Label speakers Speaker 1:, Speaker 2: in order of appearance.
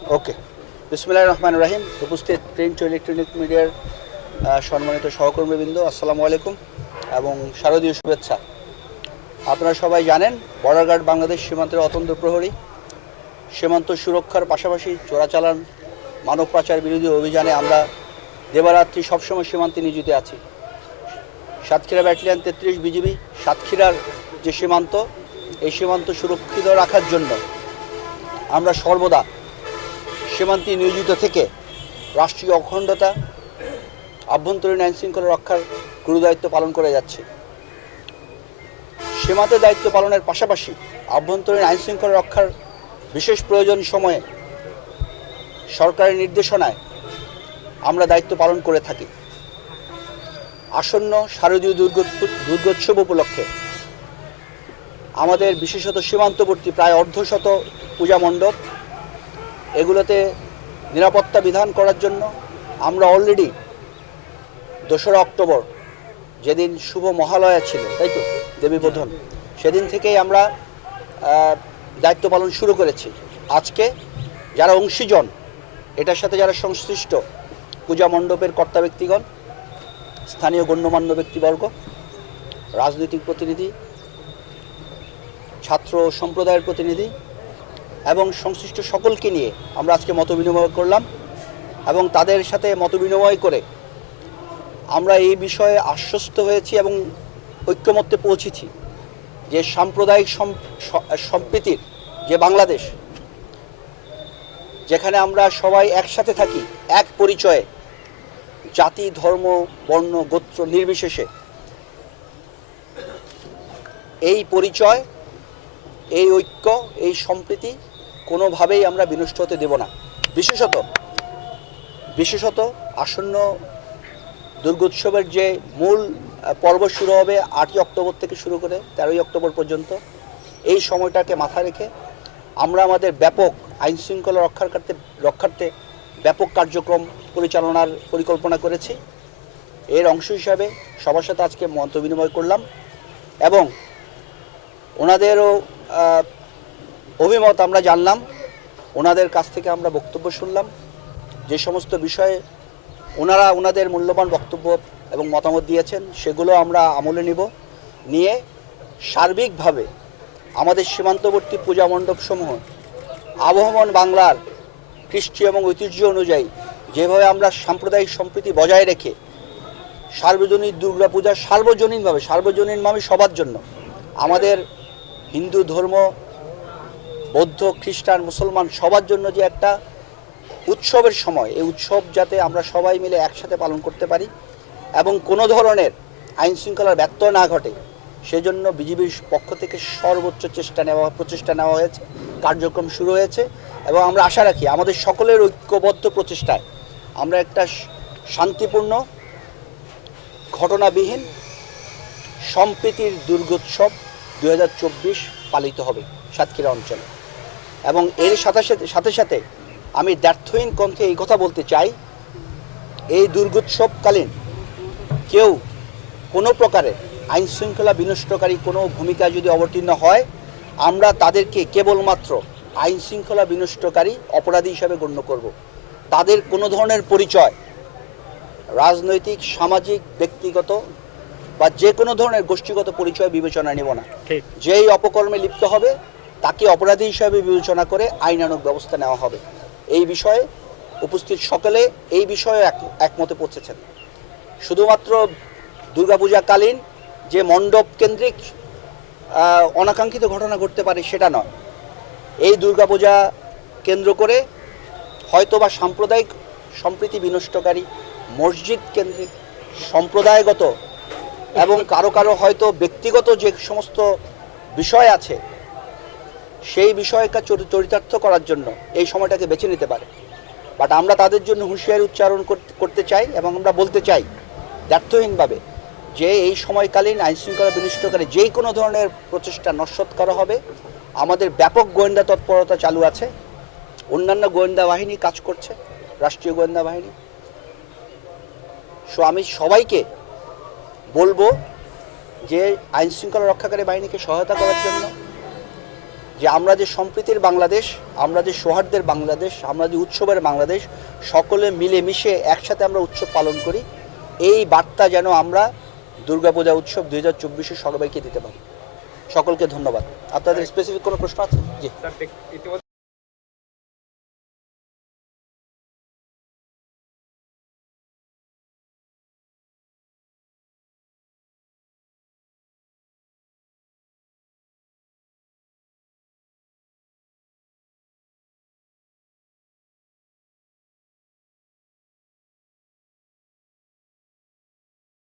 Speaker 1: ওকে। বিসমুল্লাহ রহমান রাহিম। উপস্থিত প্রিন্ট ও ইলেকট্রনিক মিডিয়ার সম্মানিত সহকর্মীবৃন্দ, আসসালামু আলাইকুম এবং শারদীয় শুভেচ্ছা। আপনারা সবাই জানেন বর্ডার গার্ড বাংলাদেশ সীমান্তের অতন্ত প্রহরী। সীমান্ত সুরক্ষার পাশাপাশি চোরাচালান, মানব পাচার বিরোধী অভিযানে আমরা দেবারাত্রি সবসময় সীমান্তে নিয়োজিত আছি। সাতক্ষীরা ব্যাটালিয়ান তেত্রিশ বিজিবি, সাতক্ষীরার যে সীমান্ত, এই সীমান্ত সুরক্ষিত রাখার জন্য আমরা সর্বদা সীমান্তে নিয়োজিত থেকে রাষ্ট্রীয় অখণ্ডতা, আভ্যন্তরীণ আইন শৃঙ্খলা রক্ষার গুরুদায়িত্ব পালন করে যাচ্ছে। সীমান্তে দায়িত্ব পালনের পাশাপাশি আভ্যন্তরীণ আইন শৃঙ্খলা রক্ষার বিশেষ প্রয়োজন সময়ে সরকারের নির্দেশনায় আমরা দায়িত্ব পালন করে থাকি। আসন্ন শারদীয় দুর্গোৎ- দুর্গোৎসব উপলক্ষে আমাদের বিশেষত সীমান্তবর্তী প্রায় অর্ধশত পূজা মণ্ডপ এগুলোতে নিরাপত্তা বিধান করার জন্য আমরা অলরেডি দোসরা অক্টোবর যেদিন শুভ মহালয়া ছিল, তাই তো? দেবী বোধন। সেদিন থেকেই আমরা দায়িত্ব পালন শুরু করেছি। আজকে যারা অংশীজন, এটার সাথে যারা সংশ্লিষ্ট, পূজা মণ্ডপের কর্তা ব্যক্তিগণ, স্থানীয় গণ্যমান্য ব্যক্তিবর্গ, রাজনৈতিক প্রতিনিধি, ছাত্র সম্প্রদায়ের প্রতিনিধি এবং সংশ্লিষ্ট সকলকে নিয়ে আমরা আজকে মত বিনিময় করলাম এবং তাদের সাথে মত বিনিময় করে আমরা এই বিষয়ে আশ্বস্ত হয়েছি এবং ঐক্যমত্যে পৌঁছেছি যে সাম্প্রদায়িক সম্প্রীতির যে বাংলাদেশ, যেখানে আমরা সবাই একসাথে থাকি, এক পরিচয়ে, জাতি, ধর্ম, বর্ণ, গোত্র নির্বিশেষে, এই পরিচয়, এই ঐক্য, এই সম্প্রীতি কোনোভাবেই আমরা বিনষ্ট হতে দেব না। বিশেষত বিশেষত আসন্ন দুর্গোৎসবের যে মূল পর্ব শুরু হবে আটই অক্টোবর থেকে শুরু করে তেরোই অক্টোবর পর্যন্ত, এই সময়টাকে মাথায় রেখে আমরা আমাদের ব্যাপক আইন শৃঙ্খলা রক্ষার করতে রক্ষার্থে ব্যাপক কার্যক্রম পরিচালনার পরিকল্পনা করেছি। এর অংশ হিসাবে সবার সাথে আজকে মত বিনিময় করলাম এবং ওনাদেরও অভিমত আমরা জানলাম, ওনাদের কাছ থেকে আমরা বক্তব্য শুনলাম। যে সমস্ত বিষয়ে ওনারা ওনাদের মূল্যবান বক্তব্য এবং মতামত দিয়েছেন, সেগুলো আমরা আমলে নিব। নিয়ে সার্বিকভাবে আমাদের সীমান্তবর্তী পূজা মণ্ডপসমূহ, আবহমান বাংলার কৃষ্টি এবং ঐতিহ্য অনুযায়ী যেভাবে আমরা সাম্প্রদায়িক সম্প্রীতি বজায় রেখে সার্বজনীন দুর্গা পূজা সার্বজনীনভাবে সার্বজনীনভাবে সবার জন্য আমাদের হিন্দু ধর্ম বৌদ্ধ, খ্রিস্টান, মুসলমান সবার জন্য যে একটা উৎসবের সময়, এই উৎসব যাতে আমরা সবাই মিলে একসাথে পালন করতে পারি এবং কোনো ধরনের আইন শৃঙ্খলার ব্যত্যয় না ঘটে, সেজন্য বিজিবির পক্ষ থেকে সর্বোচ্চ চেষ্টা নেওয়া, প্রচেষ্টা নেওয়া হয়েছে, কার্যক্রম শুরু হয়েছে এবং আমরা আশা রাখি আমাদের সকলের ঐক্যবদ্ধ প্রচেষ্টায় আমরা একটা শান্তিপূর্ণ, ঘটনাবিহীন সম্প্রীতির দুর্গোৎসব দু হাজার চব্বিশ পালিত হবে সাতক্ষীরা অঞ্চলে। এবং এর সাথে সাথে সাথে সাথে আমি দ্ব্যর্থহীন কণ্ঠে এই কথা বলতে চাই এই দুর্গোৎসবকালীন কেউ কোনো প্রকারে আইন শৃঙ্খলা বিনষ্টকারী কোনো ভূমিকা যদি অবতীর্ণ হয় আমরা তাদেরকে কেবলমাত্র আইন শৃঙ্খলা বিনষ্টকারী অপরাধী হিসাবে গণ্য করব। তাদের কোনো ধরনের পরিচয় রাজনৈতিক সামাজিক ব্যক্তিগত বা যে কোনো ধরনের গোষ্ঠীগত পরিচয় বিবেচনায় নেব না। যেই অপকর্মে লিপ্ত হবে তাকে অপরাধী হিসাবে বিবেচনা করে আইনানুগ ব্যবস্থা নেওয়া হবে। এই বিষয়ে উপস্থিত সকলে এই বিষয়ে এক- একমতে পৌঁছেছেন। শুধুমাত্র দুর্গাপূজাকালীন যে মণ্ডপ কেন্দ্রিক অনাকাঙ্ক্ষিত ঘটনা ঘটতে পারে সেটা নয়। এই দুর্গাপূজা কেন্দ্র করে হয়তোবা সাম্প্রদায়িক সম্প্রীতি বিনষ্টকারী মসজিদ কেন্দ্রিক সম্প্রদায়গত এবং কারও কারও হয়তো ব্যক্তিগত যে সমস্ত বিষয় আছে সেই বিষয়কে চরি- চরিতার্থ করার জন্য এই সময়টাকে বেছে নিতে পারে। বাট আমরা তাদের জন্য হুঁশিয়ারি উচ্চারণ করতে- চাই এবং আমরা বলতে চাই ব্যর্থহীনভাবে যে এই সময়কালীন আইন শৃঙ্খলা বিনষ্টকারী যে কোনো ধরনের প্রচেষ্টা নস্বত করা হবে। আমাদের ব্যাপক গোয়েন্দা তৎপরতা চালু আছে। অন্যান্য গোয়েন্দা বাহিনী কাজ করছে, রাষ্ট্রীয় গোয়েন্দা বাহিনী। সো আমি সবাইকে বলব যে আইন শৃঙ্খলা রক্ষাকারী বাহিনীকে সহায়তা করার জন্য যে আমরা যে সম্প্রীতির বাংলাদেশ, আমরা যে সৌহার্দ্যের বাংলাদেশ, আমরা যে উৎসবের বাংলাদেশ, সকলে মিলে মিশে একসাথে আমরা উৎসব পালন করি। এই বার্তা যেন আমরা দুর্গাপূজা উৎসব দুই হাজার চব্বিশে সবাইকে দিতে পারি। সকলকে ধন্যবাদ। আপনাদের স্পেসিফিক কোনো প্রশ্ন আছে? জি।